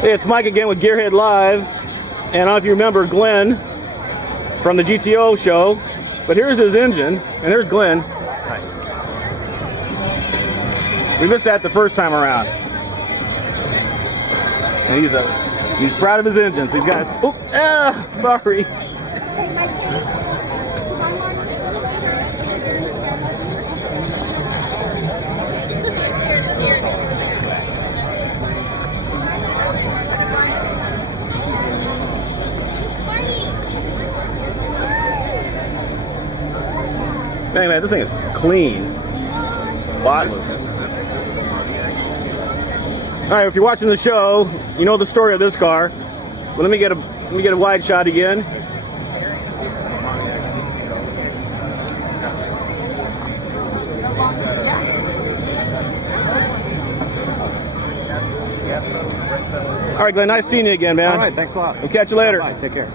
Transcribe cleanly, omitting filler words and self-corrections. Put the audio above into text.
Hey, it's Mike again with Gearhead Live, and I don't know if you remember Glen from the GTO show, but here's his engine, and there's Glen. We missed that the first time around. And he's proud of his engines. He's got sorry. Man, this thing is clean, spotless. All right, if you're watching the show, you know the story of this car. But let me get a wide shot again. All right, Glenn, nice seeing you again, man. All right, thanks a lot. We'll catch you later. Bye, take care.